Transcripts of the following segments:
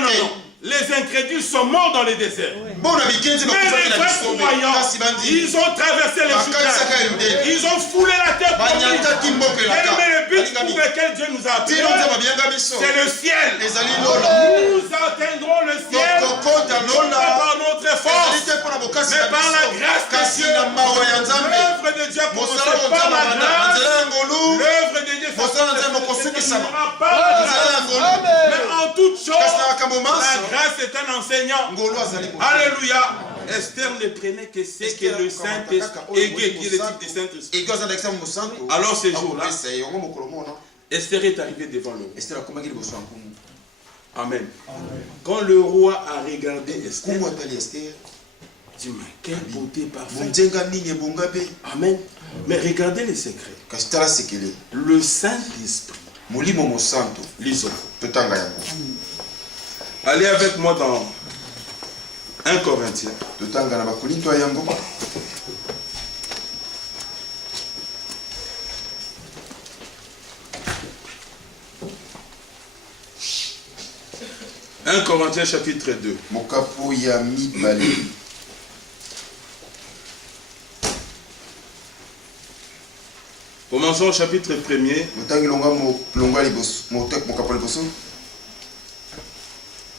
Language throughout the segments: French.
non. Les incrédules sont morts dans les déserts. Mais les vrais croyants, ils ont traversé les Jourdains. Ils ont foulé la terre pour nous. Mais le but pour lequel Dieu nous a appelés, c'est le ciel. Nous atteindrons le ciel, non pas par notre force, mais par la grâce de Dieu. L'œuvre de Dieu commence par la grâce. L'œuvre de Dieu commencera par la grâce. Mais en toute chose, la grâce est un enseignant. Alléluia. Esther ne prenait que ce que le Saint-Esprit, qui est le type du Saint-Esprit. Alors ce jour-là, Esther est arrivée devant le roi. Amen. Quand le roi a regardé Esther, il dit, mais quelle beauté parfaite. Amen. Mais regardez les secrets. Le Saint-Esprit. Lisons. Allez avec moi dans 1 Corinthiens. 1 Corinthiens chapitre 2. Commençons au chapitre 1er.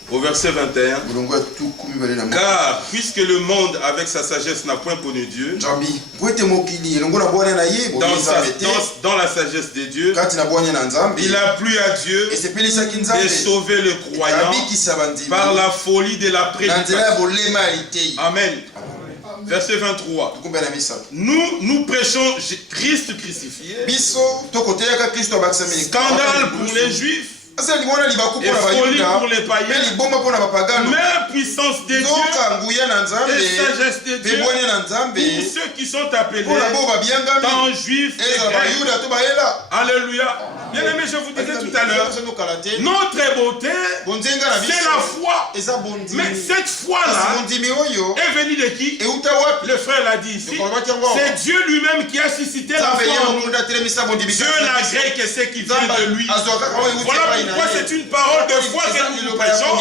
Au verset 21. Car puisque le monde avec sa sagesse n'a point connu Dieu, dans la sagesse de Dieu, il a plu à Dieu de sauver le croyant par la folie de la prédication. Amen. Verset 23. Nous prêchons Christ crucifié. Scandale pour les Juifs. Et folie pour les païens. Mais puissance de Dieu et sagesse de Dieu pour ceux qui sont appelés, tant juifs et grecs. Alléluia. Bien aimé, je vous disais tout à l'heure, notre beauté, c'est la foi. Mais cette foi-là est venue de qui? Le frère l'a dit ici. C'est Dieu lui-même qui a suscité la foi en nous. Dieu n'a gré que ce qui vient de lui. Voilà pourquoi c'est une parole de foi que nous prêchons,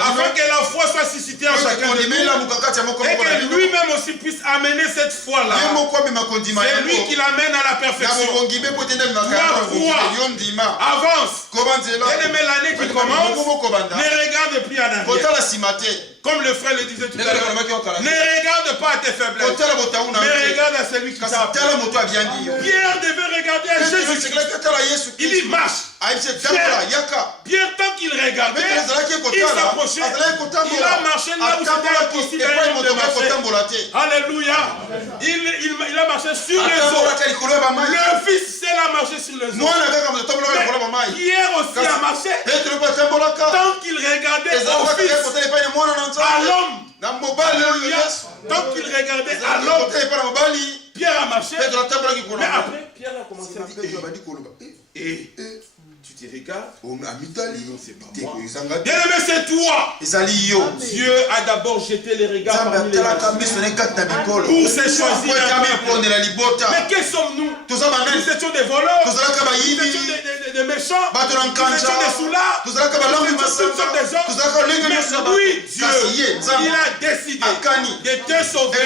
afin que la foi soit suscitée en chacun de nous et que lui-même aussi puisse amener cette foi-là. C'est lui qui l'amène à la perfection. Crois, avance. Bien-aimé, l'année qui commence, ne regarde plus en arrière. Comme le frère le disait tout à l'heure, ne regarde pas à tes faiblesses, mais regarde à celui qui t'a appelé. Pierre devait regarder à Jésus. Il dit marche. Pierre, tant qu'il regardait, il s'approchait. Il a marché là où c'était impossible à lui de marcher. Alléluia. Il a marché sur les eaux. Le Fils, c'est la marché sur les eaux. Mais Pierre aussi a marché. Tant qu'il regardait au Fils, à l'homme. Alléluia. Tant qu'il regardait à l'homme, Pierre a marché. Mais après, Pierre a commencé à dire, et tu te regardes, non, c'est pas moi. Bien aimé, c'est toi. Dieu a d'abord jeté les regards parmi les nations pour se choisir un peuple. Mais que sommes-nous? Nous étions des voleurs, nous étions des méchants, nous étions des soulards, nous étions toutes sortes de gens. Mais lui, Dieu, il a décidé de te sauver.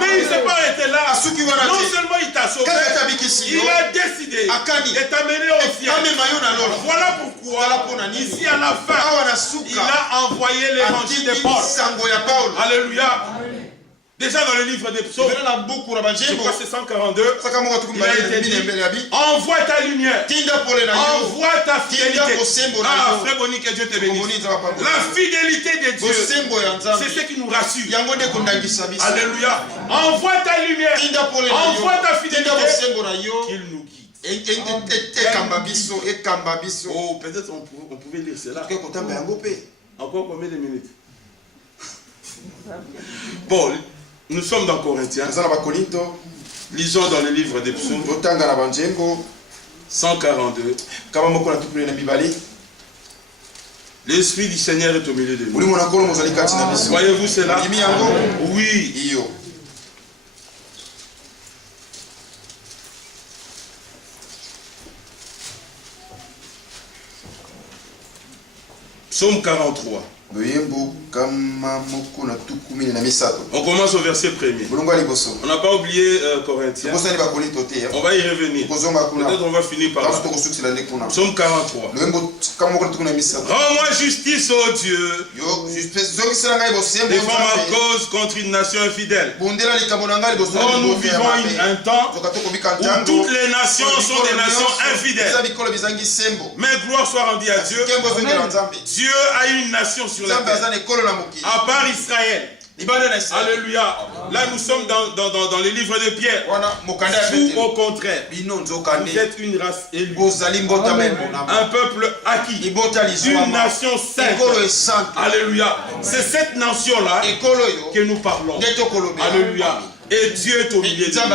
Mais il ne s'est pas arrêté là. Non seulement il t'a sauvé, il a décidé de t'amener au ciel. Voilà pourquoi, ici à la fin, il a envoyé l'évangile de Paul. Alléluia. Déjà dans le livre des psaumes, je crois que c'est 142, il a été dit, envoie ta lumière, envoie ta fidélité. Ah, frère Boni, que Dieu te bénisse. La fidélité de Dieu, c'est ce qui nous rassure. Alléluia. Envoie ta lumière, envoie ta fidélité, qu'il nous guide. Oh, peut-être on pouvait lire cela. Encore combien de minutes? Bon, nous sommes dans Corinthiens. Lisons dans le livre des psaumes 142. L'Esprit du Seigneur est au milieu de nous. Voyez-vous cela? Oui. Psaume 43. On commence au verset 1er. On n'a pas oublié Corinthiens. On va y revenir. Peut-être on va finir par là. Psaume 43. Rends-moi justice, ô Dieu. Défends ma cause contre une nation infidèle. Oh, nous vivons un temps où toutes les nations sont des nations infidèles. Mais gloire soit rendue à Dieu. Dieu a une nation sur la terre. À part Israël. Alléluia. Là nous sommes dans les livres de Pierre. Vous au contraire, vous êtes une race élue, un peuple acquis, une nation sainte. Alléluia. C'est cette nation-là que nous parlons. Alléluia. Et Dieu est au milieu de nous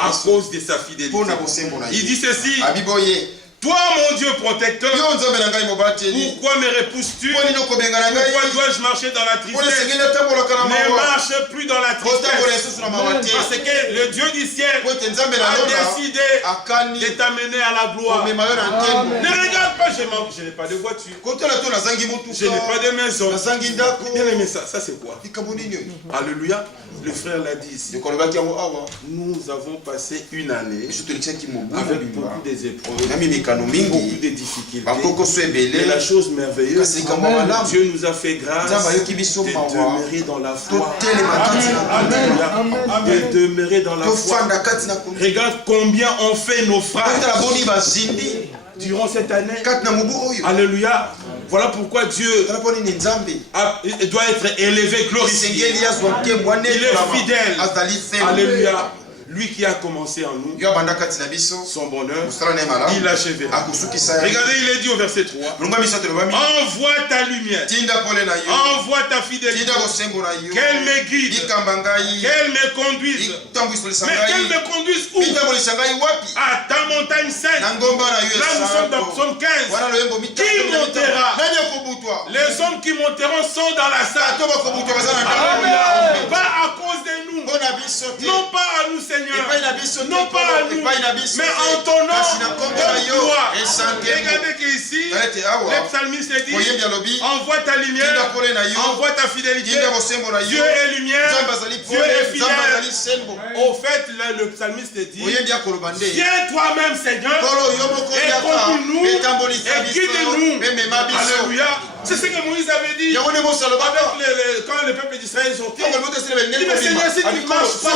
à cause de sa fidélité. Il dit ceci: toi, mon Dieu protecteur, pourquoi me repousses-tu? Pourquoi dois-je marcher dans la tristesse? Ne marche plus dans la tristesse. Parce que le Dieu du ciel a décidé de t'amener à la gloire. Ne regarde pas, je n'ai pas de voiture. Je n'ai pas de maison. Bien aimé, ça c'est quoi? Alléluia. Le frère l'a dit ici. Nous avons passé une année avec beaucoup des épreuves, beaucoup de difficultés. Et la chose merveilleuse, Dieu nous a fait grâce de demeurer dans la foi. De demeurer dans la foi. Regarde combien on fait nos phrases durant cette année. Alléluia. Voilà pourquoi Dieu doit être élevé, glorifié. Il est fidèle. Alléluia. Lui qui a commencé en nous son bonheur, il l'achèvera. Regardez, il est dit au verset 3. Envoie ta lumière. Envoie ta fidélité. Qu'elle me guide. Qu'elle me conduise. Mais qu'elle me conduise où? À ta montagne sainte. Là nous sommes dans Psaume 15. Qui montera? Les hommes qui monteront sont dans la salle. Pas à cause de nous. Non pas à nous, Seigneur. Non pas à nous, mais en ton nom, donne gloire. Regardez qu'ici, le psalmiste dit: envoie ta lumière, envoie ta fidélité. Dieu est lumière, Dieu est fidèle. Au fait, le psalmiste dit: viens toi-même, Seigneur, et conduis-nous, et guide-nous. Alléluia. C'est ce que Moïse avait dit quand le peuple d'Israël est sorti. Il dit: mais Seigneur, si tu marches pas,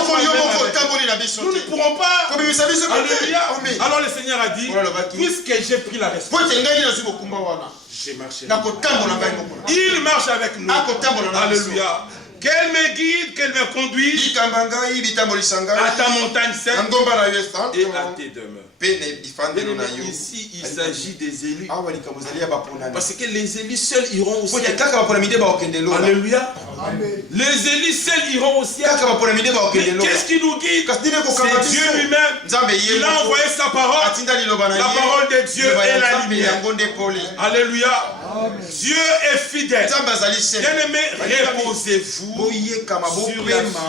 nous ne pourrons pas. Alléluia. Alors le Seigneur a dit: puisque j'ai pris la responsabilité, je marcherai. Il marche avec nous. Alléluia. Qu'elle me guide, qu'elle me conduise à ta montagne sainte et à tes demeures. Ici, il s'agit des élus. Parce que les élus seuls iront au ciel. Alléluia. Les élus seuls iront au ciel. Qu'est-ce qui nous guide? C'est Dieu lui-même. Il a envoyé sa parole. La parole de Dieu est la lumière. Alléluia. Dieu est fidèle. Bien-aimé, reposez-vous sur la fidélité.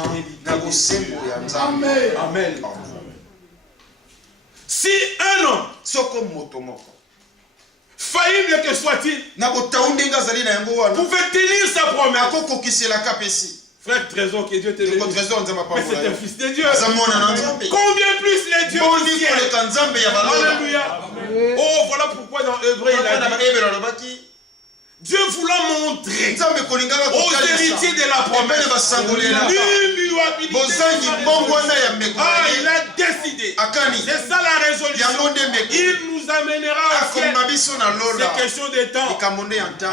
Amen. Si un homme, faillible que soit-il, pouvait tenir sa promesse, frère Trésor, que Dieu te bénisse. Mais c'est un fils de Dieu. Combien plus les dieux du ciel? Alléluia. Oh, voilà pourquoi dans Hébreu il a dit: Dieu voulant montrer aux héritiers de la promesse il a décidé. C'est ça la résolution. Il nous amènera au ciel. C'est question de temps.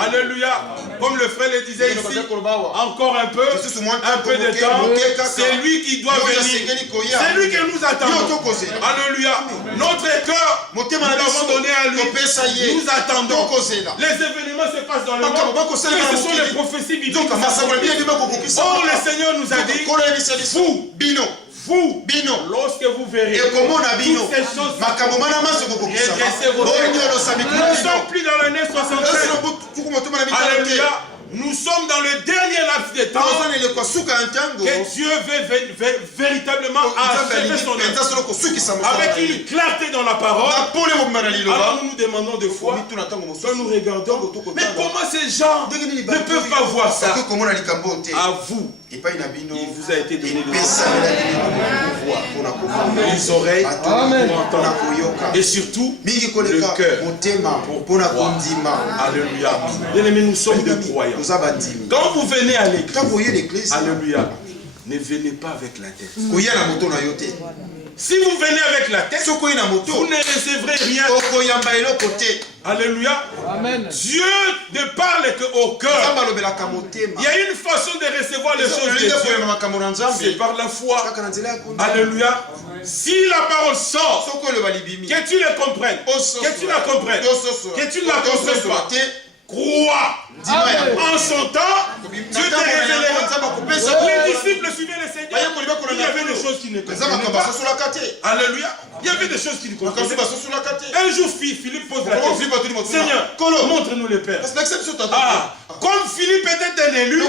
Alléluia. Comme le frère le disait ici, encore un peu de temps. C'est lui qui doit venir. C'est lui que nous attendons. Alléluia. Notre cœur, nous l'avons donné à lui. Nous attendons. Les événements se passent dans le monde, mais ce sont les prophéties bibliques. Or, le Seigneur nous a dit: vous, lorsque vous verrez toutes ces choses, redressez vos têtes. Nous ne sommes plus dans l'année 76. Alléluia. nous sommes dans le dernier laps de temps que Dieu veut véritablement achever son œuvre. Avec une clarté dans la parole, alors nous nous demandons de foi, quand nous regardons, mais comment ces gens ne peuvent pas voir ça? À vous, il vous a été donné les oreilles pour entendre, et surtout le cœur pour croire. Alléluia. Bien-aimés, nous sommes des croyants. Quand vous venez à l'église, alléluia, ne venez pas avec la tête. Si vous venez avec la tête, vous ne recevrez rien. Alléluia. Amen. Dieu ne parle qu'au cœur. Il y a une façon de recevoir les choses de Dieu. C'est par la foi. Alléluia. Si la parole sort, que tu le comprennes, que tu la comprennes, que tu ne la comprennes pas, crois. En son temps, Dieu te révélera. Les disciples suivaient le Seigneur. Il y avait des choses qui ne comprenaient pas. Alléluia. Il y avait des choses qui ne comprenaient pas. Un jour, Philippe pose la question. Seigneur, montre-nous le Père. Comme Philippe était un élu,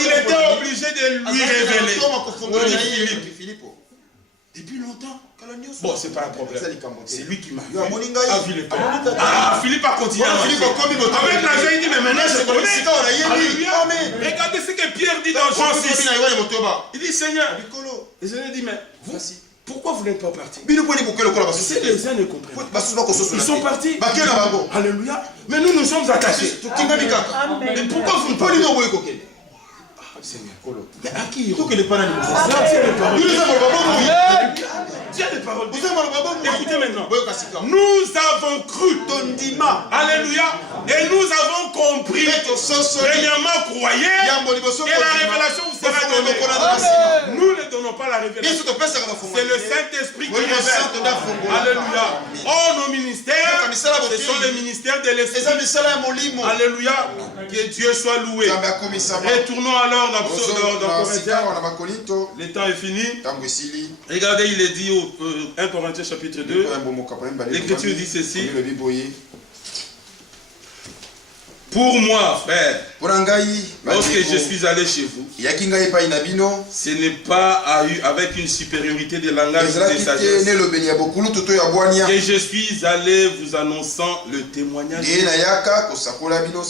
il était obligé de lui révéler. Depuis longtemps. Bon, c'est pas un problème. C'est lui qui m'a vu le Père. Philippe a continué. Avec la jeune, il dit, mais maintenant je connais. Regardez ce que Pierre dit dans Jean 6. Il dit, Seigneur. Et le Seigneur dit, mais vous, pourquoi vous n'êtes pas partis? C'est les uns ne comprennent pas. Ils sont partis. Alléluia. Mais nous sommes attachés. Mais pourquoi vous ne parlez pas? Seigneur, mais à qui il faut que les parents écoutez maintenant. Nous avons cru. Alléluia. Et nous avons compris. Premièrement, croyez. Et la révélation vous sera donnée. Nous ne donnons pas la révélation. C'est le Saint-Esprit qui révèle. Alléluia. Oh, nos ministères, ce sont les ministères de l'Esprit. Alléluia. Que Dieu soit loué. Retournons alors dans Corinthiens. Le temps est fini. Regardez, il est dit au 1 Corinthiens chapitre 2. L'Écriture dit ceci. Pour moi, frère, lorsque je suis allé chez vous, ce n'est pas avec une supériorité de langage et de sagesse que je suis allé vous annonçant le témoignage.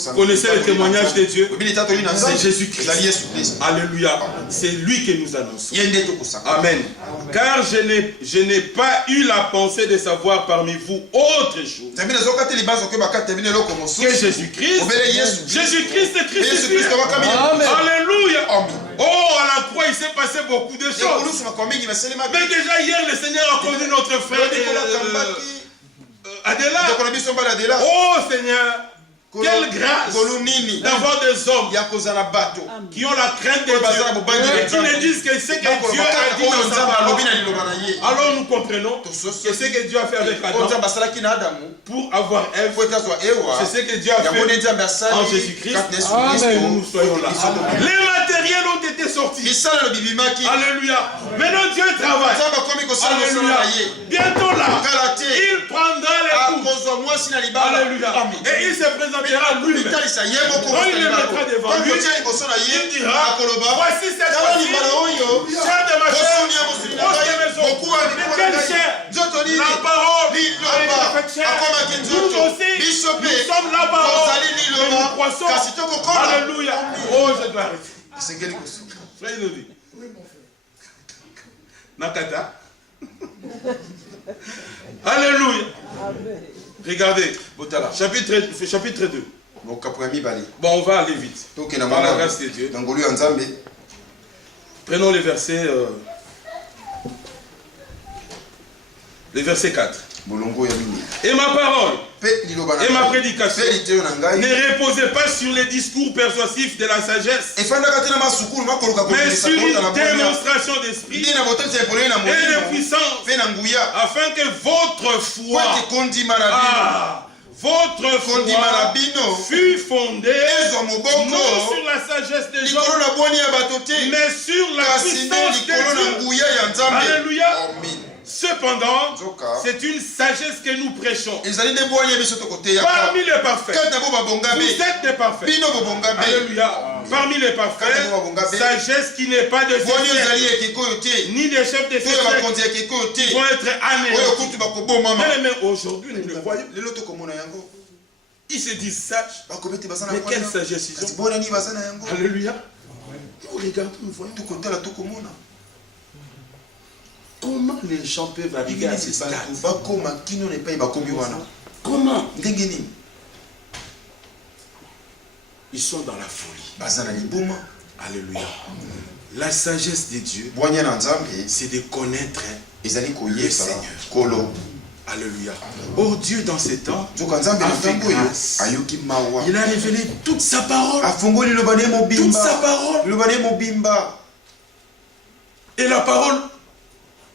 Vous connaissez le témoignage de Dieu? C'est Jésus-Christ. Alléluia. C'est lui que nous annonçons. Amen. Car je n'ai pas eu la pensée de savoir parmi vous autre chose que Jésus-Christ. Jésus-Christ est Christ. Alléluia. Oh, à la croix, il s'est passé beaucoup de choses. Mais déjà hier, le Seigneur a conduit notre frère Adela. Oh Seigneur, quelle grâce d'avoir des hommes qui ont la crainte de Dieu et qui ne disent que ce que Dieu a dit dans sa parole. Alors nous comprenons que ce que Dieu a fait avec Adam pour avoir Ève, c'est ce que Dieu a fait en Jésus-Christ pour que nous soyons là. Les matériels ont été sortis. Alléluia. Maintenant Dieu travaille. Alléluia. Bientôt là, il prendra les coups. Alléluia. Et il se présentera lui-même. Quand il le mettra devant lui, il dira, voici cette fois-ci, chair de ma chair, os de mes os. Mais quelle chair? La parole a été faite chair. Nous aussi, nous sommes la parole. Et nous croissons. Alléluia. Oh, je dois arrêter. Frère, il nous dit. Nakata. Alléluia. Regardez, chapitre 2. Bon, on va aller vite. Par la grâce de Dieu. Prenons le verset 4. Et ma parole et ma prédication ne reposaient pas sur les discours persuasifs de la sagesse, mais sur une démonstration d'esprit et de puissance, afin que votre foi fut fondée non sur la sagesse des gens, mais sur la puissance de Dieu. Alléluia. Cependant, c'est une sagesse que nous prêchons. Parmi les parfaits, vous êtes des parfaits. Alléluia. Parmi les parfaits, sagesse qui n'est pas de ces ni des chefs de ces qui vont être anéantis. Mais aujourd'hui, nous le voyons. Ils se disent sages. Mais quelle sagesse ils ont? Alléluia. Nous regardons, nous voyons. Comment les gens peuvent arriver à ce stade? Comment? Ils sont dans la folie. Alléluia. La sagesse de Dieu, c'est de connaître le Seigneur. Alléluia. Oh Dieu, dans ces temps, a fait grâce. Il a révélé toute sa parole. Toute sa parole. Et la parole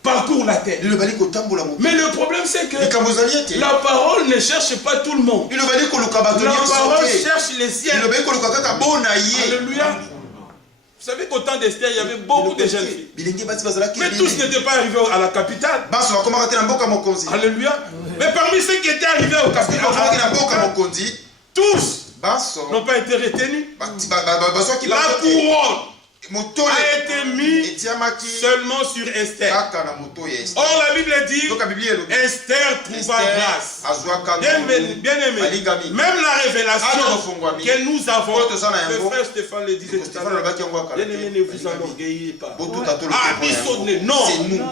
parcourt la terre. Mais le problème, c'est que la parole ne cherche pas tout le monde. La parole cherche les siens. Alléluia. Vous savez qu'au temps d'Esther, il y avait beaucoup de jeunes filles. Mais tous n'étaient pas arrivés à la capitale. Alléluia. Mais parmi ceux qui étaient arrivés au capitale, tous n'ont pas été retenus. La couronne a été mise seulement sur Esther. Or la Bible dit Esther trouva grâce. Bien aimé, même la révélation que nous avons, le frère Stéphane le disait tout à l'heure, bien aimé, ne vous enorgueillez pas. Non,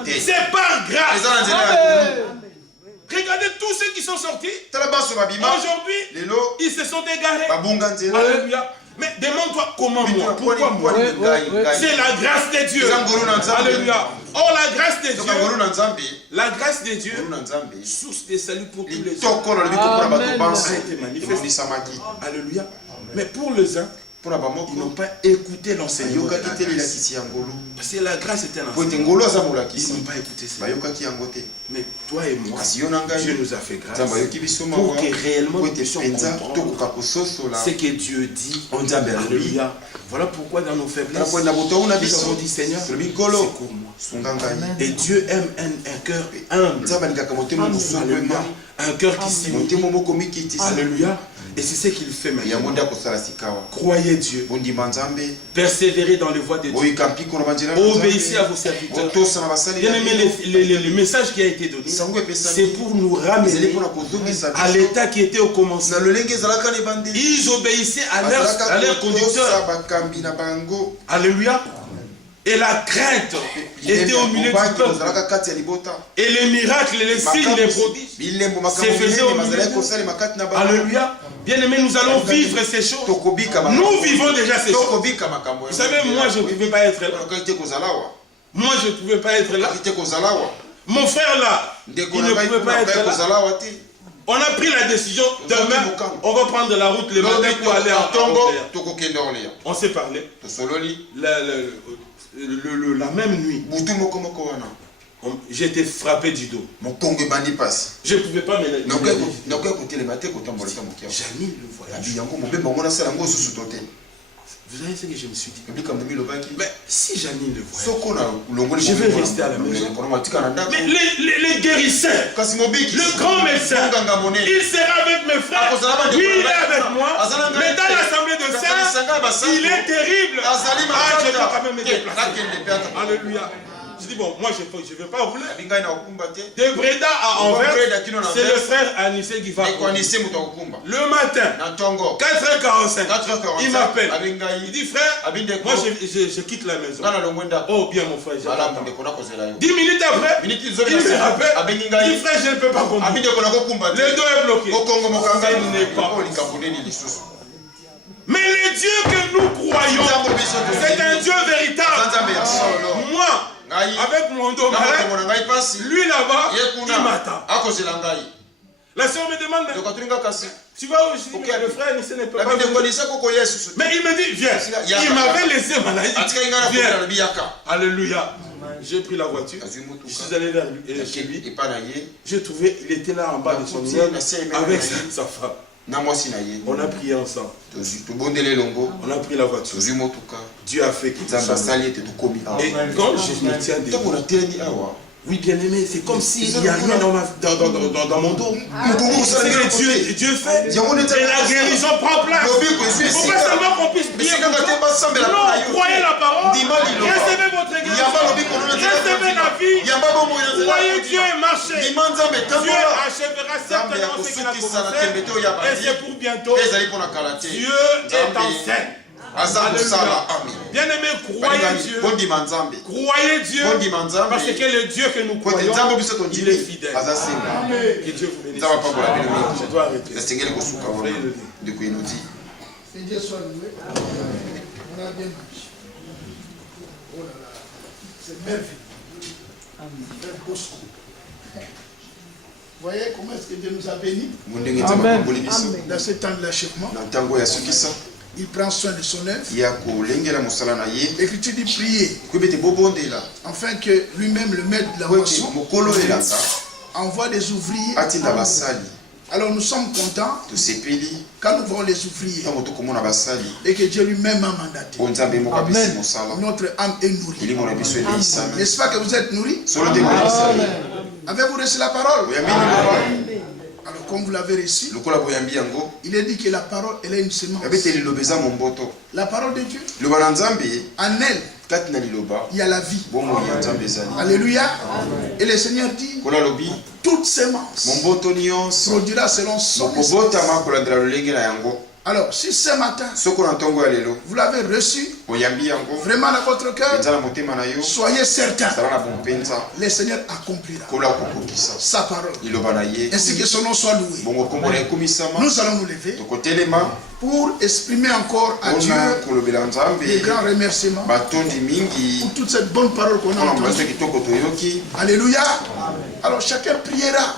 c'est par grâce. Regardez tous ceux qui sont sortis. Aujourd'hui, ils se sont égarés. Alléluia. Mais demande-toi comment moi, pourquoi moi? C'est la grâce de Dieu. Alléluia. Oh, la grâce de Dieu, source de salut pour tous les hommes, a été manifestée. Alléluia. Mais pour les uns, ils n'ont pas écouté l'enseignement. Parce que la grâce était l'enseignement. Ils n'ont pas écouté ça. Mais toi et moi, Dieu nous a fait grâce pour que réellement nous puissions comprendre ce que Dieu dit. Alléluia. Voilà pourquoi dans nos faiblesses, nous avons dit Seigneur, secours-moi. Et Dieu aime un cœur humble. Alléluia. Un cœur qui s'imite. Alléluia. Et c'est ce qu'il fait maintenant. Croyez Dieu. Persévérez dans les voies de Dieu. Obéissez à vos serviteurs. Bien aimé, le message qui a été donné, c'est pour nous ramener à l'état qui était au commencement. Ils obéissaient à leur conducteur. Alléluia. Et la crainte était au milieu du peuple. Et les miracles, les signes, les prodiges se faisaient au milieu du peuple. Alléluia. Bien aimé, nous allons vivre ces choses. Nous vivons déjà ces choses. Vous savez, moi je ne pouvais pas être là. Moi je ne pouvais pas être là. Mon frère là, il ne pouvait pas être là. On a pris la décision, demain, on va prendre la route le matin pour aller à Orléans. On s'est parlé. La même nuit, j'étais frappé du dos. Je ne pouvais pas me lever. Janine le voyage. Vous savez ce que je me suis dit? Mais si Janine le voyage, je vais rester à la maison. Mais les guérisseurs, le grand médecin, il sera avec mes frères. Lui, il est avec moi. Mais dans l'assemblée de saints, il est terrible. Je dois quand même me déplacer. Alléluia. Je dis bon, moi je ne vais pas rouler. De Breda à Anvers, c'est le frère Anissé qui va rouler. Le matin, 4h45, il m'appelle. Il dit frère, moi je quitte la maison. Oh bien mon frère, j'attends. 10 minutes après, il me rappelle. Il dit frère, je ne peux pas comprendre. Le dos est bloqué. Ce n'est pas possible. Mais le Dieu que nous croyons, c'est un Dieu véritable. Moi, avec mon dos malade, lui là-bas, il m'attend. La sœur me demande, tu vas où? Je dis, le frère, ce n'est pas mais il me dit, viens. Il m'avait laissé malade. Viens. Alléluia. J'ai pris la voiture, je suis allé vers lui, chez lui. J'ai trouvé, il était là en bas de son immeuble avec sa femme. On a prié ensemble. On a pris la voiture. Dieu a fait que et quand je me tiens debout, Oui, bien-aimé, c'est comme s'il n'y a rien dans mon dos. C'est que Dieu fait. Et la guérison prend place. Il ne faut pas seulement qu'on puisse prier. Non, croyez la parole. Recevez votre guérison. Recevez la vie. Croyez Dieu et marchez. Dieu achèvera certainement ce qu'il a commencé. Et c'est pour bientôt. Dieu est en scène. Bien aimé, croyez Dieu. Croyez Dieu. Parce que le Dieu que nous croyons, il est fidèle. Que Dieu vous bénisse. Je dois arrêter. Que Dieu soit loué. On a bien marché. Oh là là. C'est merveilleux. Vous voyez comment est-ce que Dieu nous a bénis? Amen. Dans ce temps de l'achèvement, il prend soin de son œuvre. L'Écriture dit prier. Afin que lui-même, le maître de la moisson, envoie des ouvriers. Alors nous sommes contents quand nous voyons les ouvriers et que Dieu lui-même a mandaté. Amen. Notre âme est nourrie. N'est-ce pas que vous êtes nourris? Avez-vous reçu la parole? Alors comme vous l'avez reçu, il est dit que la parole, elle est une semence. La parole de Dieu, en elle, il y a la vie. Alléluia. Et le Seigneur dit, toute semence produira selon son espèce. Alors, si ce matin, vous l'avez reçu, vraiment dans votre cœur, soyez certain, le Seigneur accomplira sa parole, ainsi que son nom soit loué. Nous allons nous lever pour exprimer encore à Dieu des grands remerciements pour toute cette bonne parole qu'on a entendue. Alléluia. Alors chacun priera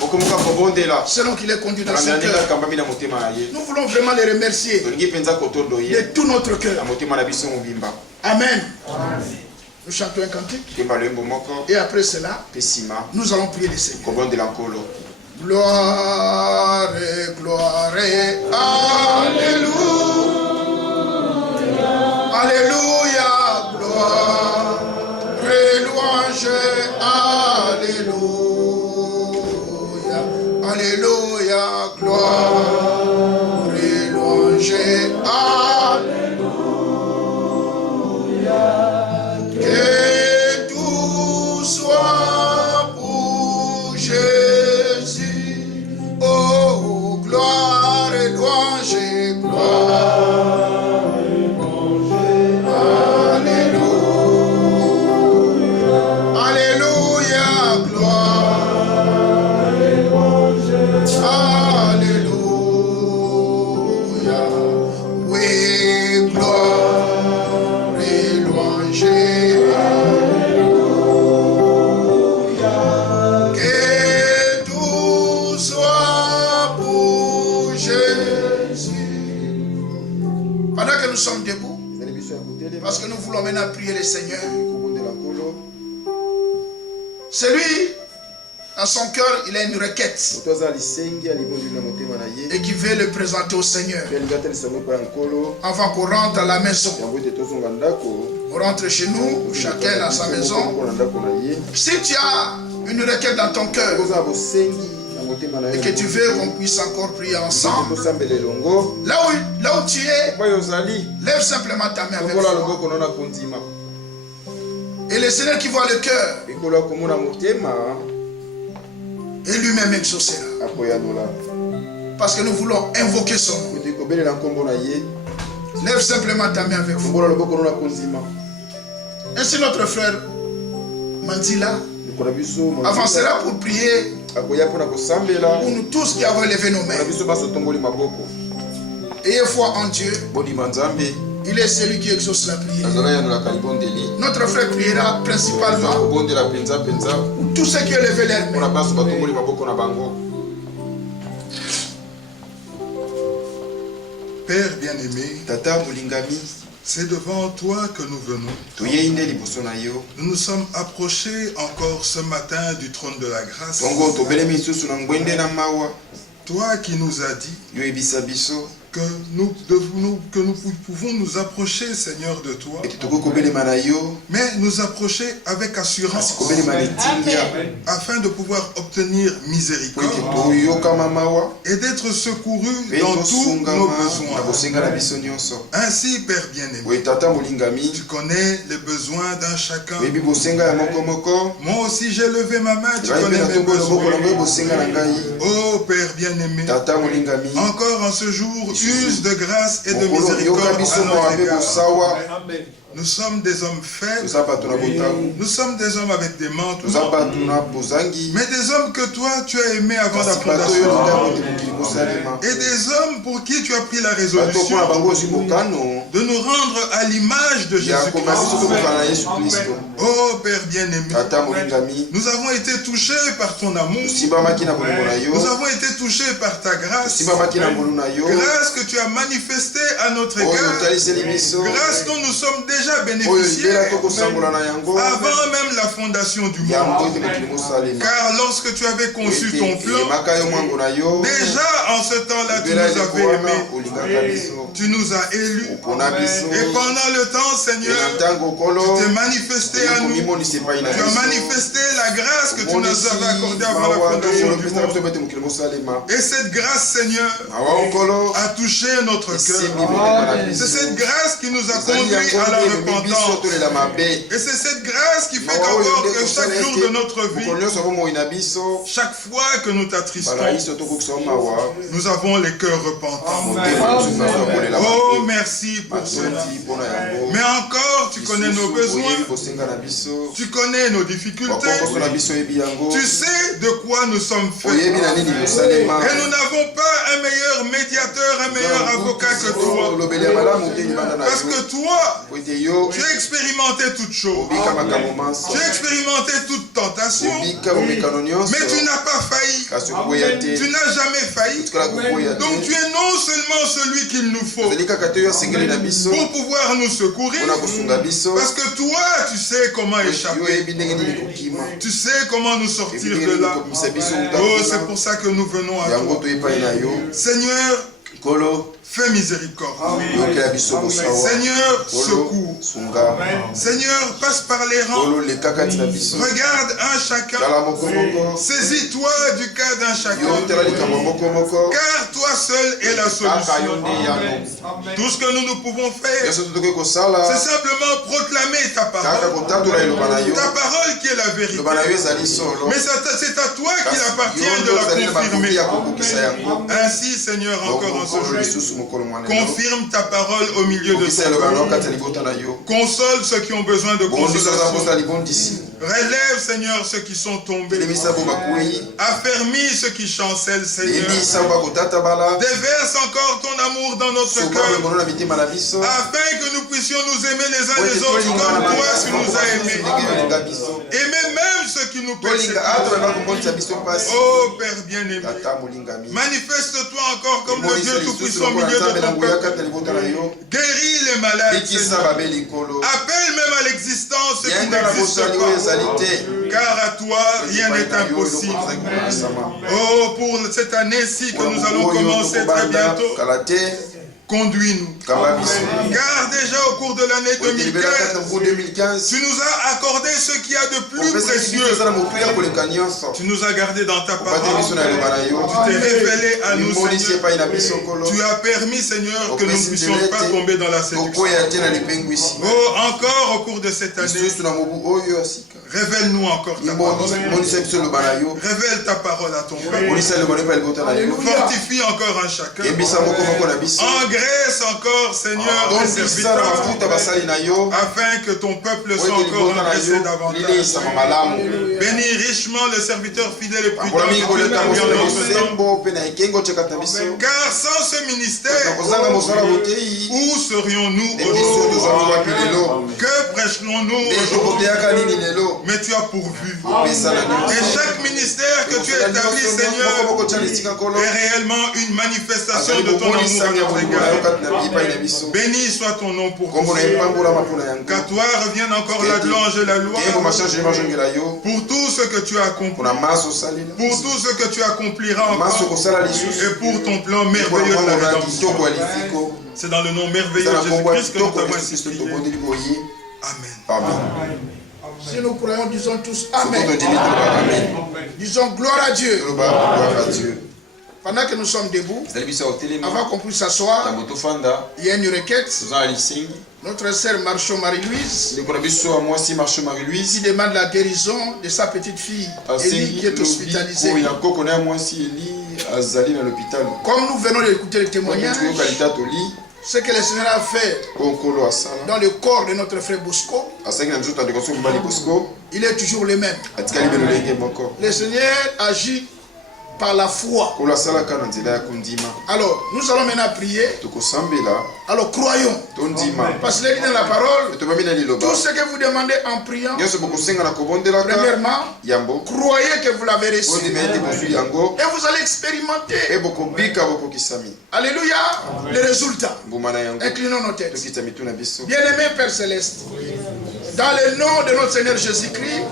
selon qu'il est conduit dans son cœur. Nous voulons vraiment les remercier de tout notre cœur. Amen. Nous chantons un cantique. Et après cela, nous allons prier le Seigneur. Gloire, gloire, alléluia. Alléluia, gloire, louange, alléluia. Alléluia, gloire, louange, alléluia. Que tout soit pour Jésus. Oh, gloire et louange, gloire et louange, alléluia. Alléluia, gloire et louange, alléluia. Oui, gloire et louange, alléluia. Que tout soit pour Jésus. Pendant que nous sommes debout, parce que nous voulons maintenant prier le Seigneur, celui dans son cœur, il a une requête et qui veut le présenter au Seigneur avant qu'on rentre à la maison. On rentre chez nous, chacun dans sa maison. Si tu as une requête dans ton cœur et que tu veux qu'on puisse encore prier ensemble, là où tu es, lève simplement ta main avec foi. Et le Seigneur qui voit le cœur, et lui-même exaucera. Parce que nous voulons invoquer son nom. Lève simplement ta main avec foi. Ainsi notre frère Mandila avancera pour prier pour nous tous qui avons levé nos mains. Ayez foi en Dieu. Il est celui qui exauce la prière. Notre frère priera principalement pour tous ceux qui ont levé leurs mains. Père bien-aimé, c'est devant toi que nous venons. Nous nous sommes approchés encore ce matin du trône de la grâce. Toi qui nous as dit que nous pouvons nous approcher, Seigneur, de toi, mais nous approcher avec assurance, afin de pouvoir obtenir miséricorde et d'être secourus dans tous nos besoins. Ainsi, Père bien-aimé, tu connais les besoins d'un chacun. Moi aussi, j'ai levé ma main, tu connais mes besoins. Oh Père bien-aimé, encore en ce jour, use de grâce et de miséricorde à notre égard. Nous sommes des hommes faibles, nous sommes des hommes avec des manquements, mais des hommes que toi tu as aimés avant la fondation du monde, et des hommes pour qui tu as pris la résolution de nous rendre à l'image de Jésus-Christ. Oh Père bien-aimé, nous avons été touchés par ton amour, nous avons été touchés par ta grâce, grâce que tu as manifestée à notre égard, grâce dont nous sommes déjà bénéficiaires avant même la fondation du monde. Car lorsque tu avais conçu ton plan, déjà en ce temps-là tu nous avais aimés, tu nous as élus, et pendant le temps, Seigneur, tu t'es manifesté à nous, tu as manifesté la grâce que tu nous avais accordée avant la fondation du monde. Et cette grâce, Seigneur, a touché notre cœur. C'est cette grâce qui nous a conduits à la repentance. Et c'est cette grâce qui fait d'abord que chaque jour de notre vie, chaque fois que nous t'attristons, nous avons les cœurs repentants. Oh, merci pour cela. Mais encore, tu connais nos besoins, tu connais nos difficultés, tu sais de quoi nous sommes faits. Et nous n'avons pas un meilleur médiateur, un meilleur avocat que toi. Parce que toi, tu as expérimenté toutes choses. Tu as expérimenté toute tentation. Mais tu n'as pas failli. Tu n'as jamais failli. Donc tu es non seulement celui qu'il nous faut pour pouvoir nous secourir, parce que toi, tu sais comment échapper. Tu sais comment nous sortir de là. Oh, c'est pour ça que nous venons à toi. Seigneur, fais miséricorde. Seigneur, secours. Seigneur, passe par les rangs. Regarde un chacun. Saisis-toi du cas d'un chacun. Car toi seul est la solution. Tout ce que nous pouvons faire, c'est simplement proclamer ta parole. Ta parole qui est la vérité. Mais c'est à toi qu'il appartient de la confirmer. Ainsi, Seigneur, encore en ce jour, confirme ta parole au milieu de ton peuple. Console ceux qui ont besoin de consolation. Relève, Seigneur, ceux qui sont tombés. Affermis ceux qui chancellent, Seigneur. Déverse encore ton amour dans notre cœur, afin que nous puissions nous aimer les uns les autres comme toi tu nous as aimés. Aimer même ceux qui nous persécutent. Oh Père bien-aimé, manifeste-toi encore comme le Dieu tout-puissant au milieu de ton peuple. Guéris les malades, Seigneur. Appelle même à l'existence ceux qui n'existent pas. Car à toi, rien n'est impossible. Oh, pour cette année-ci que nous allons commencer très bientôt, conduis-nous. Car déjà au cours de l'année 2015, tu nous as accordé ce qu'il y a de plus précieux. Tu nous as gardés dans ta parole. Tu t'es révélé à nous, Seigneur. Tu as permis, Seigneur, que nous ne puissions pas tomber dans la séduction. Oh, encore au cours de cette année, révèle-nous encore ta parole. Révèle ta parole à ton peuple. Fortifie encore un chacun. Engraisse encore, Seigneur, tes serviteurs, afin que ton peuple soit encore engraissé davantage. Bénis richement le serviteur fidèle et prudent que tu as mis en notre temps. Car sans ce ministère, où serions-nous aujourd'hui? Que prêcherons-nous aujourd'hui? mais tu as pourvu. Et chaque ministère que tu établis, Seigneur, est réellement une manifestation de ton amour à notre égard. Béni soit ton nom pour tout cela. Qu'à toi revienne encore la louange et la loi pour tout ce que tu as accompli, pour tout ce que tu accompliras encore, et pour ton plan merveilleux de la rédemption. C'est dans le nom merveilleux de Jésus-Christ que nous t'avons ainsi prié. Amen. Si nous croyons, disons tous Amen. Disons gloire à Dieu. Pendant que nous sommes debout, avant qu'on puisse s'asseoir, il y a une requête. Notre sœur Marchot Marie-Louise qui demande la guérison de sa petite fille Elie qui est hospitalisée. Comme nous venons d'écouter le témoignage, ce que le Seigneur a fait dans le corps de notre frère Bosco, il est toujours le même. Le Seigneur agit par la foi. Alors, nous allons maintenant prier. Alors, croyons. Parce qu'il dit dans la parole, tout ce que vous demandez en priant, premièrement, croyez que vous l'avez reçu. Et vous allez expérimenter. Alléluia. Les résultats. Inclinons nos têtes. Bien-aimé Père Céleste, dans le nom de notre Seigneur Jésus-Christ,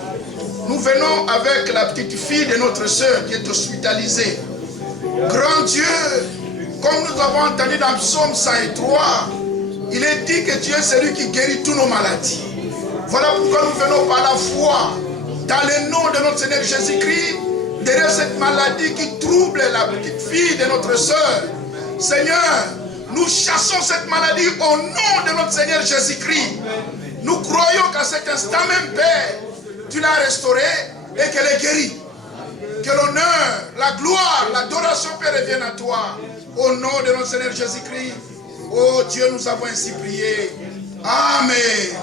nous venons avec la petite fille de notre sœur qui est hospitalisée. Grand Dieu, comme nous avons entendu dans Psaume 103, il est dit que Dieu est celui qui guérit toutes nos maladies. Voilà pourquoi nous venons par la foi, dans le nom de notre Seigneur Jésus-Christ, derrière cette maladie qui trouble la petite fille de notre sœur. Seigneur, nous chassons cette maladie au nom de notre Seigneur Jésus-Christ. Nous croyons qu'à cet instant même, Père, tu l'as restaurée et qu'elle est guérie. Que l'honneur, la gloire, l'adoration, Père, revienne à toi. Au nom de notre Seigneur Jésus-Christ. Oh Dieu, nous avons ainsi prié. Amen.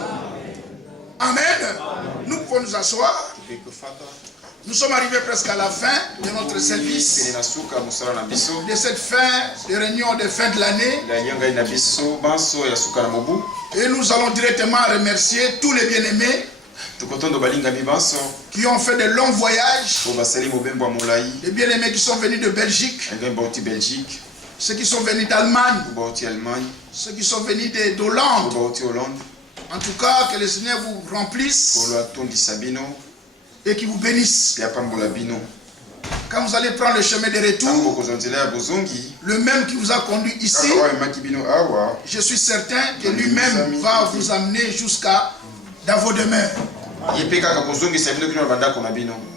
Amen. Nous pouvons nous asseoir. Nous sommes arrivés presque à la fin de notre service. De cette fin de réunion de fin de l'année. Et nous allons directement remercier tous les bien-aimés qui ont fait de longs voyages, les bien-aimés qui sont venus de Belgique, ceux qui sont venus d'Allemagne, ceux qui sont venus d'Hollande. En tout cas, que le Seigneur vous remplisse et qu'il vous bénisse. Quand vous allez prendre le chemin de retour, le même qui vous a conduit ici, je suis certain que lui-même va vous amener jusqu'à dans vos demeures.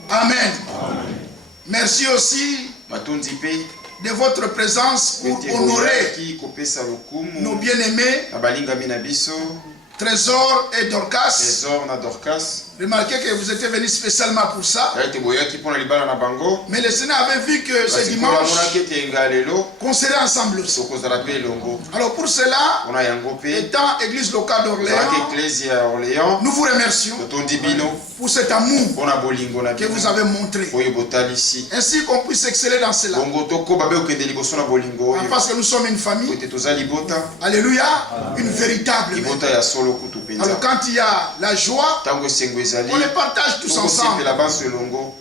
Amen. Merci aussi de votre présence pour honorer nos bien-aimés Trésor et Dorcas. Remarquez que vous étiez venus spécialement pour ça. Mais le Seigneur avait vu que ce dimanche, qu'on serait ensemble aussi. Alors pour cela, étant Église locale d'Orléans, nous vous remercions pour cet amour que vous avez montré. Ainsi qu'on puisse exceller dans cela. Parce que nous sommes une famille. Alléluia. Une véritable. Alors quand il y a la joie, on les partage tous ensemble.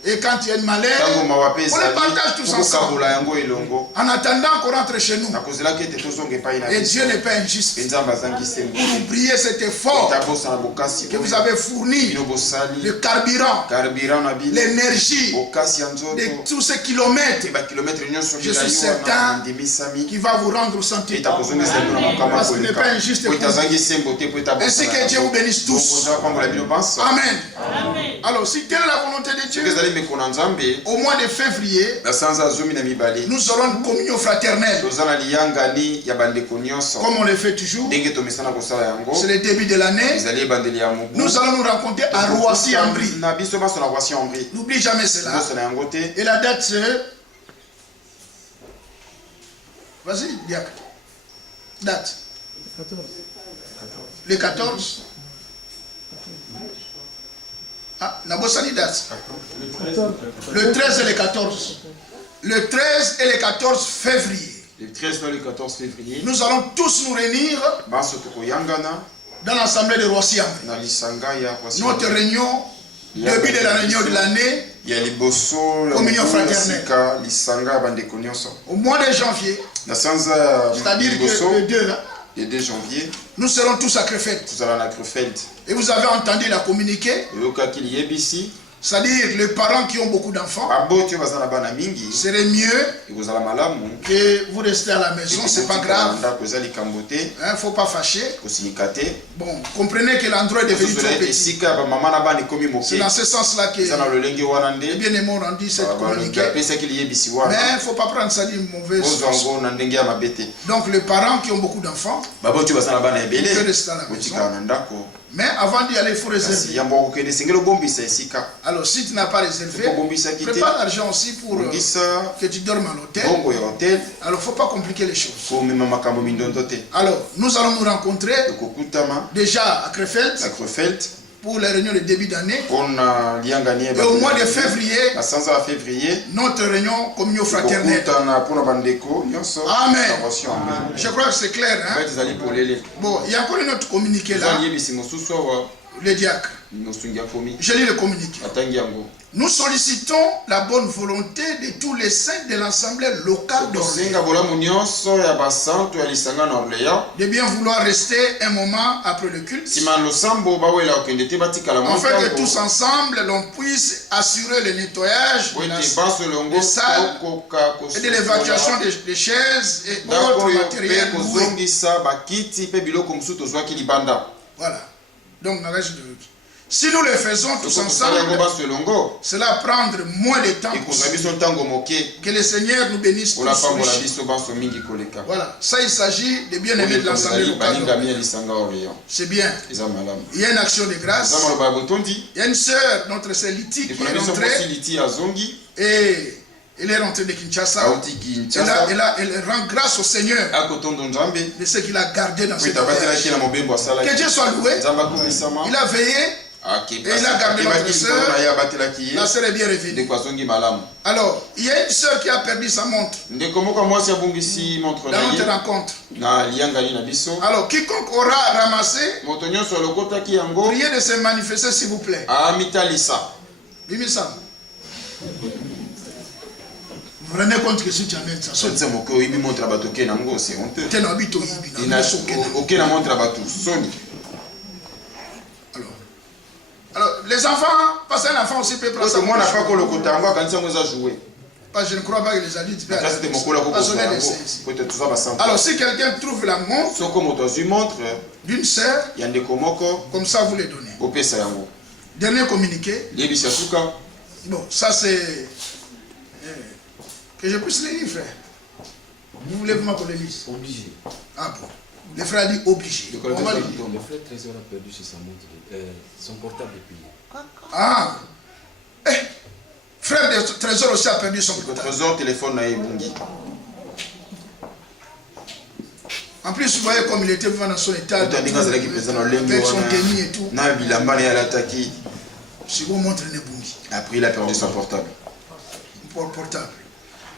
Et quand il y a une malheur, on les partage tous ensemble. En attendant qu'on rentre chez nous. Et Dieu n'est pas injuste pour oublier cet effort que vous avez fourni, le carburant, l'énergie de tous ces kilomètres. Je suis certain qu'il va vous rendre senti. Parce qu'il n'est pas injuste pour vous. Ainsi que Dieu vous bénisse tous. Amen. Alors, si telle est la volonté de Dieu, au mois de février, nous aurons une communion fraternelle. Comme on le fait toujours. C'est le début de l'année. Nous allons nous rencontrer à Roissy-en-Brie. N'oublie jamais cela. Et la date c'est... Vas-y, Diak. Date. Le 14. Ah, Nabosani date. Le 13 et le 14. Le 13 et le 14 février. Le 13 et le 14 février. Nous allons tous nous réunir dans l'assemblée de Roissy. Notre réunion début de la réunion de l'année, communion fraternelle. Au mois de janvier, c'est-à-dire que le 2 janvier, nous serons tous à Krefeld. Et vous avez entendu la communiquer. C'est-à-dire les parents qui ont beaucoup d'enfants, serait mieux que vous restez à la maison, c'est pas grave. Il ne faut pas fâcher. Bon, comprenez que l'endroit est devenu trop petit. C'est dans ce sens-là que les bien-aimés ont rendu cette communiqué. Mais il ne faut pas prendre ça d'une mauvaise façon. Donc les parents qui ont beaucoup d'enfants, vous pouvez rester à la maison. Mais avant d'y aller, il faut réserver. Alors si tu n'as pas réservé, prépare l'argent aussi pour que tu dormes à l'hôtel. Alors il ne faut pas compliquer les choses. Alors nous allons nous rencontrer déjà à Krefeld pour la réunion de début d'année. Et au mois de février, notre réunion communion fraternelle. Amen. Je crois que c'est clair. Hein? Bon, il y a encore une autre communiqué là. Le diacre. Je lis le communiqué. Nous sollicitons la bonne volonté de tous les saints de l'Assemblée locale d'Orléans de bien vouloir rester un moment après le culte, afin que tous ensemble l'on puisse assurer le nettoyage des salles et de l'évacuation des chaises et autres matériels loués. Voilà. Donc, si nous le faisons tous ensemble, cela prendre moins de temps que le Seigneur nous bénisse tous. Voilà, ça il s'agit de bien-aimés de l'Assemblée locale. C'est bien. Il y a une action de grâce. Il y a une sœur, notre sœur Liti, qui est rentrée. Et elle est rentrée de Kinshasa. Elle rend grâce au Seigneur de ce qu'il a gardé dans cette terre. Que Dieu soit loué. Il a veillé. Et il a gardé notre sœur. La sœur est bien revenue. Alors, il y a une sœur qui a perdu sa montre dans notre rencontre. Alors, quiconque aura ramassé, priez de se manifester s'il vous plaît. Bimisa. Vous vous rendez compte que si tu amènes ça, c'est alors, les enfants, parce qu'un enfant aussi peut prendre ça. Parce que je ne crois pas que les adultes peuvent. Alors, si quelqu'un trouve la montre d'une sœur, comme ça vous les donnez. Dernier communiqué. Bon, ça c'est. Que je puisse les lire, frère. Vous voulez vraiment qu'on les lise? Obligé. Ah bon. Le frère a dit obligé. Le frère Trésor a perdu sur sa montre, son portable depuis. Ah. Frère de Trésor aussi a perdu son portable. Trésor téléphone à Ebungi. En plus, vous voyez comme il était vivant dans son état. Avec son tenue et tout. Si vous montrez Nebungi. Après, il a perdu son portable. Portable.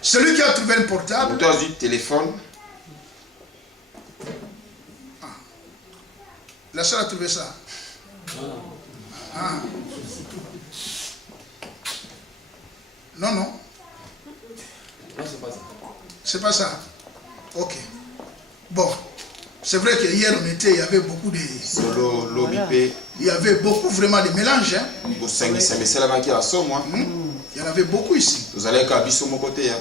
Celui qui a trouvé un portable. Tu as eu téléphone. Ah. La soeur a trouvé ça. Ah. Non, non. C'est pas ça. C'est pas ça. Ok. Bon. C'est vrai que hier on était, il y avait beaucoup de. Solo, l'obipé. Il y avait beaucoup vraiment de mélanges. Hein. Il y en avait beaucoup ici.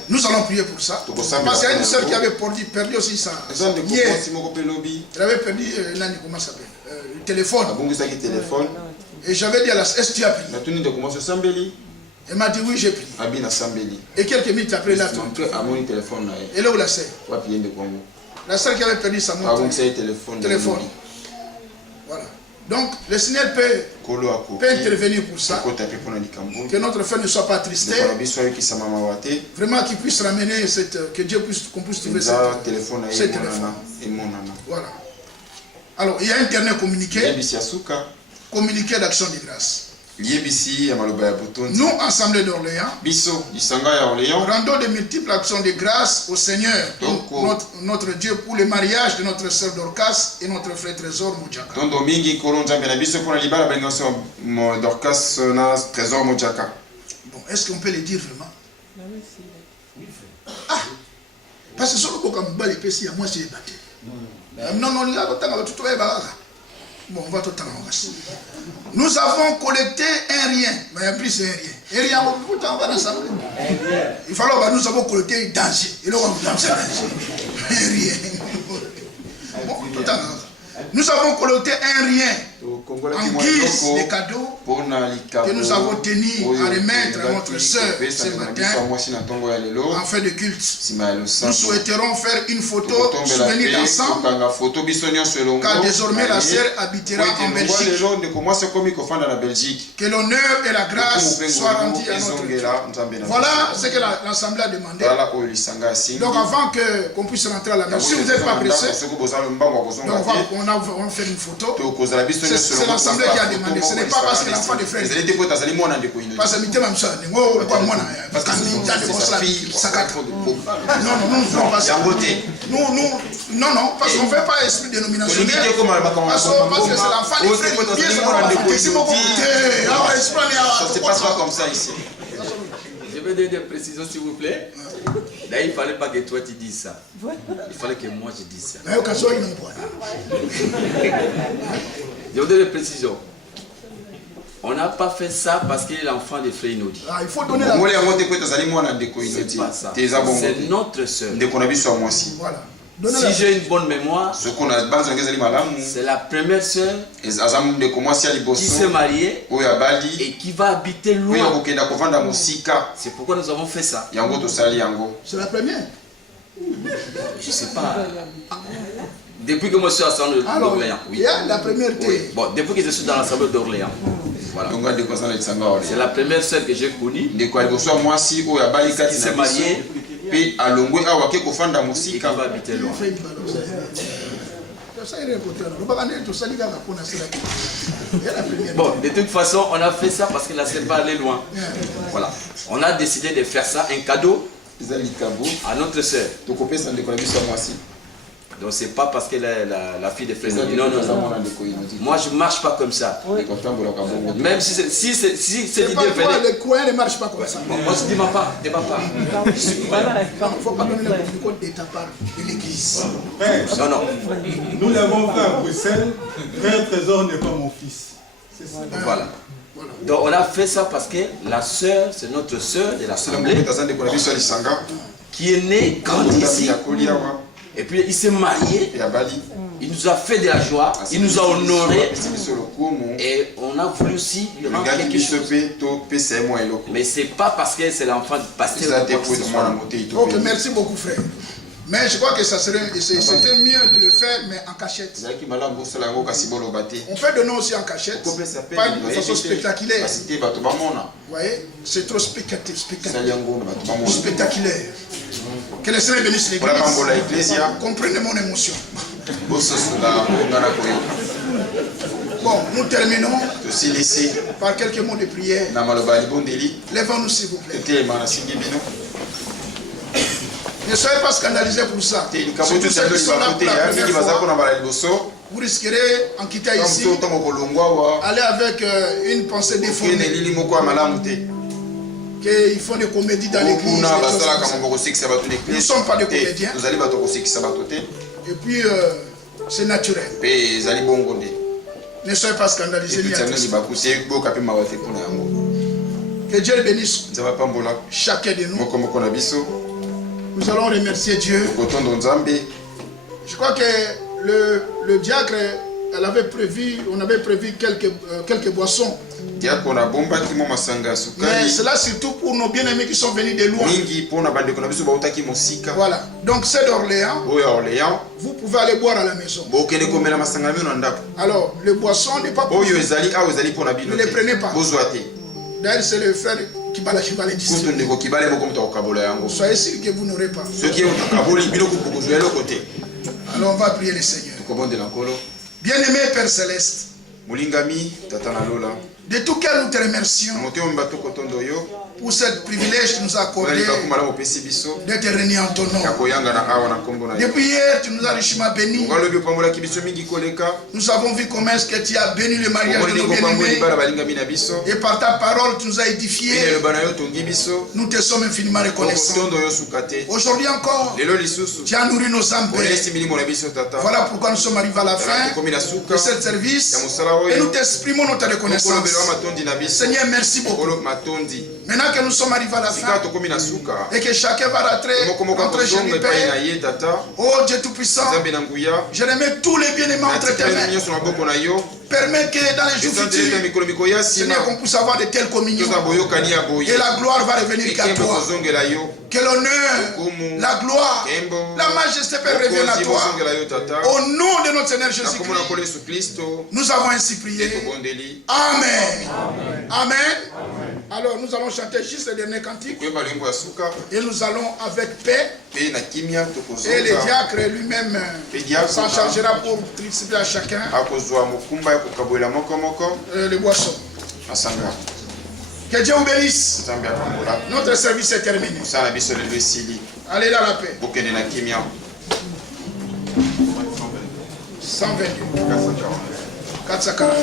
Nous allons prier pour ça. Parce qu'il y a une soeur qui avait perdu aussi ça. Hier, elle avait perdu comment ça s'appelle, le téléphone. Et j'avais dit à la est-ce que tu as pris? Elle m'a dit oui, j'ai pris. Et quelques minutes après, elle a tombé. Et là où la sœur? La sœur qui avait perdu sa montre. Téléphone. Voilà. Donc, le Seigneur peut intervenir pour ça. Que notre frère ne soit pas attristé. Vraiment qu'il puisse ramener que Dieu puisse, qu'on puisse trouver ce téléphone. Voilà. Alors, il y a un dernier communiqué. Communiqué d'action de grâce. Nous, Assemblée d'Orléans, rendons de multiples actions de grâce au Seigneur, notre Dieu, pour le mariage de notre sœur Dorcas et notre frère Trésor Moudjaka. Bon, est-ce qu'on peut le dire vraiment? Ah, parce que sur le programme, moi je l'ai battu. Non, non, là, bon, on va tout le temps. Nous avons collecté un rien. Mais en plus, c'est un rien. Un rien, on va ensemble. Il fallait que nous avons collecté un danger. Et là, on va danser. Un rien. Bon, tout le temps. Nous avons collecté un rien en guise de cadeaux que nous avons tenu à remettre à notre sœur ce matin en fin de culte. Nous souhaiterons faire une photo souvenir d'ensemble car désormais la sœur habitera en Belgique. Que l'honneur et la grâce soient rendus à notre Dieu. Voilà ce que l'Assemblée a demandé. Donc avant qu'on puisse rentrer à la maison, si vous n'êtes pas pressé, on va faire une photo. C'est l'Assemblée qui a demandé. Ce n'est pas parce que l'enfant de frère. Parce que non, parce qu'on ne fait pas esprit dénominationnel. Parce que c'est l'enfant de frère. C'est pas comme ça ici. Je vais donner des précisions s'il vous plaît. Là, il ne fallait pas que toi tu dises ça. Il fallait que moi je dise ça. Je vais donner des précisions. On n'a pas fait ça parce qu'il est l'enfant de Frère Inodi. Il faut donner la c'est pas ça. C'est notre soeur. Voilà. Si j'ai une bonne mémoire, c'est la première soeur qui s'est mariée et qui va habiter loin. C'est pourquoi nous avons fait ça. C'est la première. Je ne sais pas. Depuis que moi je suis à l'Assemblée d'Orléans. Oui. La première. Oui. Bon, depuis que je suis dans l'Assemblée d'Orléans. Voilà. C'est la première soeur que j'ai connue. Qui s'est mariée. Et qui va habiter loin. Bon, de toute façon, on a fait ça parce que la sœur va aller loin. Voilà. On a décidé de faire ça, un cadeau à notre sœur. Donc c'est pas parce qu'elle est la fille de Frère. Non. Moi je marche pas comme ça. Même si c'est l'idée venait. Les coins ne marchent pas comme ça. Moi je dis ma part, de ma part. Il ne faut pas donner le code de ta part de l'église. Non. Nous l'avons fait à Bruxelles. Frère Trésor n'est pas mon fils. C'est ça. Voilà. Donc on a fait ça parce que la sœur, c'est notre sœur de l'Assemblée qui est née, grandie ici. Et puis il s'est marié, il nous a fait de la joie, il nous a honorés et on a voulu aussi lui rendre quelque chose. Mais c'est pas parce que c'est l'enfant du pasteur. Ok, merci beaucoup frère. Mais je crois que c'était mieux de le faire, mais en cachette. On peut donner aussi en cachette, pas de façon spectaculaire. Vous voyez, c'est trop spectaculaire. Que le Seigneur bénisse l'église. Comprenez mon émotion. Bon, nous terminons par quelques mots de prière. Lèvons-nous s'il vous plaît. Ne soyez pas scandalisés pour ça. Surtout ceux qui sont là pour la première fois. Vous risquerez, en quittant ici, aller avec une pensée déformée. Qu'ils font des comédies dans l'église. Nous ne sommes pas des comédiens. Et puis, c'est naturel. Ne soyez pas scandalisés. Que Dieu bénisse chacun de nous. Nous allons remercier Dieu. Je crois que le diacre, on avait prévu quelques boissons. Mais cela surtout pour nos bien-aimés qui sont venus de loin. Voilà. Donc c'est d'Orléans. Vous pouvez aller boire à la maison. Alors, les boissons n'est pas pour vous. Ne les prenez pas. D'ailleurs, c'est le frère qui va les distribuer. Soyez sûr que vous n'aurez pas. Alors on va prier le Seigneur. Bien-aimé Père Céleste, De tout cœur, nous te remercions pour ce privilège que tu nous as accordé d'être réunis en ton nom. Depuis hier, tu nous as richement bénis. Nous avons vu comment est-ce que tu as béni le mariage de nos bien-aimés. Et par ta parole, tu nous as édifiés. Nous te sommes infiniment reconnaissants. Aujourd'hui encore, tu as nourri nos âmes. Voilà pourquoi nous sommes arrivés à la fin de ce service. Et nous t'exprimons notre reconnaissance. Seigneur, merci beaucoup. Maintenant que nous sommes arrivés à la fin et que chacun va rentrer chez Père, oh Dieu Tout-Puissant, je remets tous les bien-aimés entre tes mains. Permets que dans les jours futurs, Seigneur, qu'on puisse avoir de telles communions. Et la gloire va revenir qu'à toi. Que l'honneur, la gloire, la majesté peut revenir à toi. Au nom de notre Seigneur Jésus-Christ, nous avons ainsi prié. Amen. Amen. Alors nous allons chanter juste le dernier cantique. Et nous allons avec paix. Et le diacre lui-même s'en chargera pour distribuer à chacun les boissons. Que Dieu vous bénisse. Notre service est terminé. Allez dans la paix. 122. 440.